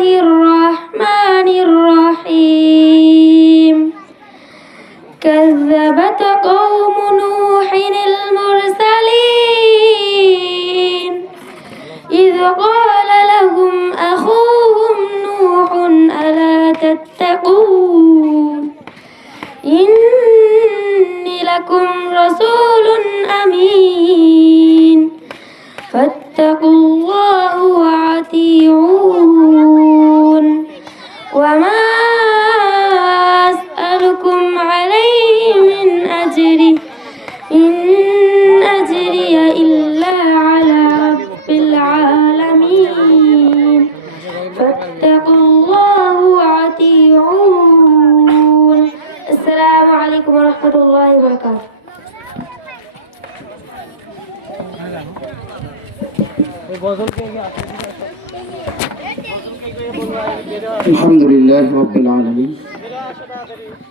الرحمن الرحيم كذبت قوم نوح المرسلين إذ قال لهم أخوهم نوح ألا تتقون إني لكم رسول أمين فاتقوا الله وأطيعون وما أسألكم عليه من أجر إن أجري إلا على رب العالمين فاتقوا الله وأطيعون السلام عليكم ورحمة الله وبركاته الحمد لله رب العالمين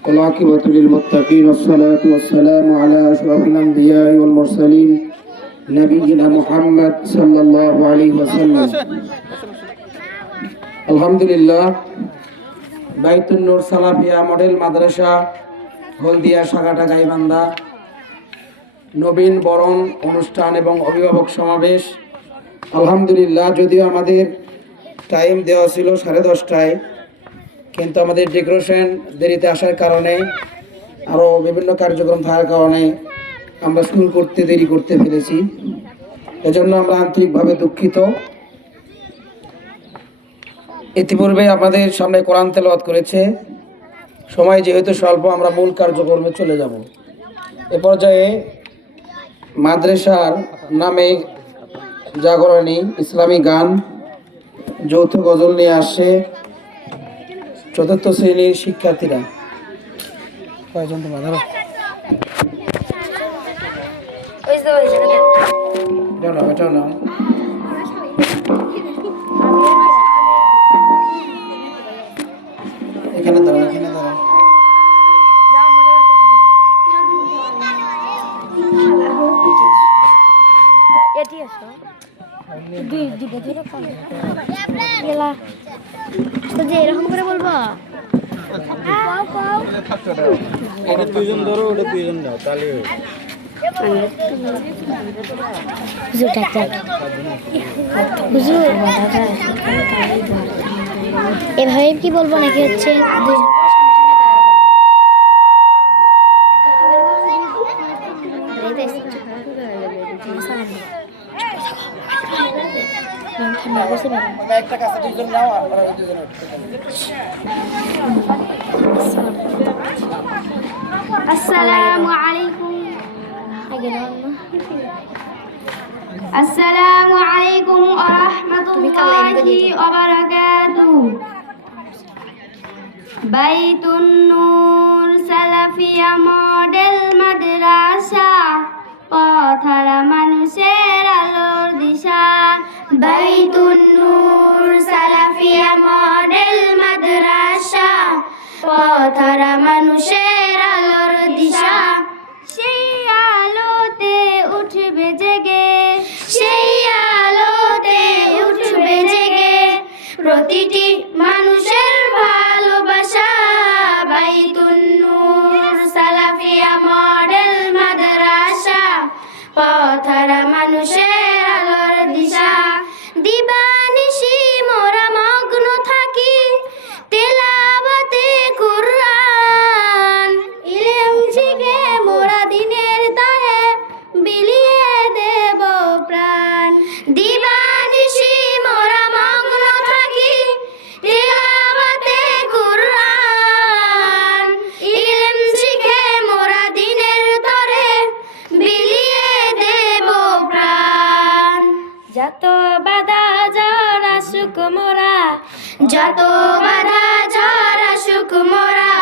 والعاقبة للمتقين والصلاة والسلام على أشرف الأنبياء والمرسلين نبينا محمد صلى الله عليه وسلم الحمد لله বাইতুন নূর Salafia model মাদ্রাসা হলদিয়া শাখাটা গাইবান্ধা নবীন বরণ অনুষ্ঠান এবং অভিভাবক সমাবেশ আলহামদুলিল্লাহ। যদিও আমাদের টাইম দেওয়া ছিল 10:30টায়, কিন্তু আমাদের ডেকোরেশন দেরিতে আসার কারণে আরও বিভিন্ন কার্যক্রম থাকার কারণে আমরা শুরু করতে দেরি করতে ফেলেছি। এজন্য আমরা আন্তরিকভাবে দুঃখিত। ইতিপূর্বে আমাদের সামনে কোরআন তেলাওয়াত করেছে, সময় যেহেতু স্বল্প আমরা মূল কার্যক্রমে চলে যাব। এ পর্যায়ে মাদ্রাসার নামে জাগরণী ইসলামী গান যৌথ গজল নিয়ে আসছে 4th শ্রেণীর শিক্ষার্থীরা। কয়জন তোমরা ধরো এটাও না এখানে দাঁড়াও এখানে দাঁড়াও এরকম করে বলবো এটা দুইজন ধরো, ওটা দুইজন দাও, তাহলে এভাবে কি বলবো নাকি হচ্ছে আসসালামু আলাইকুম আসসালামু আলাইকুম ওয়া রাহমাতুল্লাহি ওয়া বারাকাতুহু বাইতুন নূর সালাফিয়া মডেল মাদ্রাসা পথহারা মানুষের আলোর দিশা বাইতুন নূর সালাফিয়া মডেল মাদ্রাসা পথহারা মানুষের আলোর দিশা সেই আলোতে উঠবে জেগে সেই আলোতে উঠবে জেগে প্রতিটি মানুষের ভালোবাসা বাইতুন নূর সালাফিয়া মডেল মাদ্রাসা পথহারা মানুষের আলোর দিশা দিবানিশি মোরা মগ্ন থাকি তেলাওয়াতে কুরআন ইলম শিখে মোরা দিনের তারে বিলিয়ে দেব প্রাণ দিবানিশি মোরা মগ্ন থাকি তেলাওয়াতে কুরআন ইলম শিখে মোরা দিনের তরে বিলিয়ে দেব প্রাণ যত বাধা ঝড় আসুক মোরা যত বাধা ঝড় আসুক মোরা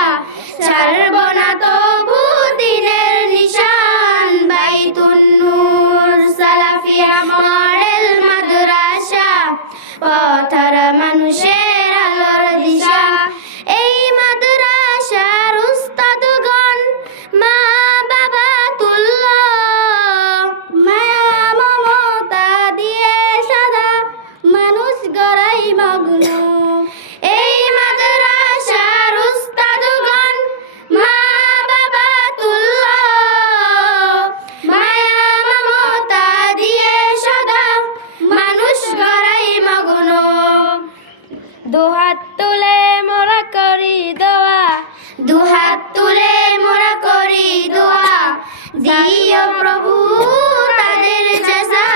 ছাড়ব না তবু দিনের নিশান বাইতুন নূর সালাফিয়া মডেল মাদ্রাসা পথহারা মানুষের আলোর দিশা এই মাদ্রাসার উস্তাদগণ মা বাবা তুল্য মায়া মমতা দিয়ে সাদা মানুষ গড়াই মগ্ন করি দোয়া, দুহাত তুলে মোরা করি দোয়া, দিও প্রভু তাদের জাযা।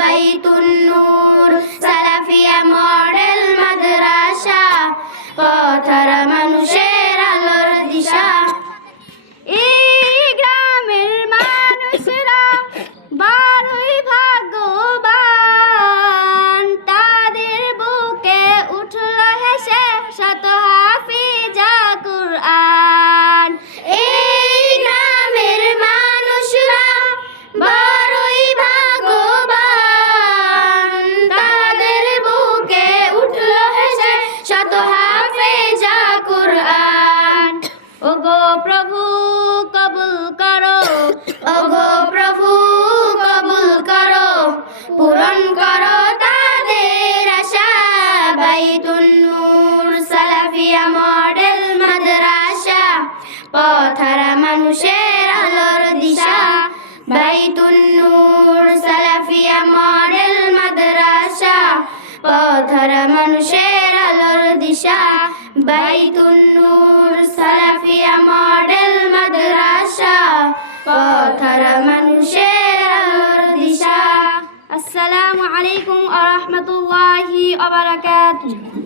বাইতুন নূর সালাফিয়া মডেল মাদ্রাসা, পথহারা মানুষের আলোর দিশা। এই গ্রামের মানুষরা বড়ই ভাগ্যবান, তাদের বুকে উঠল হেসে শত হাফিজা কুরআন। এই গ্রামের মানুষরা বড়ই ভাগ্যবান, তাদের বুকে উঠল হেসে শত হাফিজা কুরআন। ওগো প্রভু কবুল করো, ওগো প্রভু কবুল করো, পূরণ করো তাদের আশা। বাইতুন নূর সালাফিয়া মডেল মাদ্রাসা, পথহারা মানুষের আলোর দিশা। বাইতুন নূর সালাফিয়া মডেল মাদ্রাসা, পথহারা মানুষের আলোর দিশা। বাইতুন নূর সালাফিয়া মডেল মাদ্রাসা, পথহারা মানুষের আলোর দিশা। আসসালামু আলাইকুম ওয়া রাহমাতুল্লাহি ওয়া বারাকাতুহু।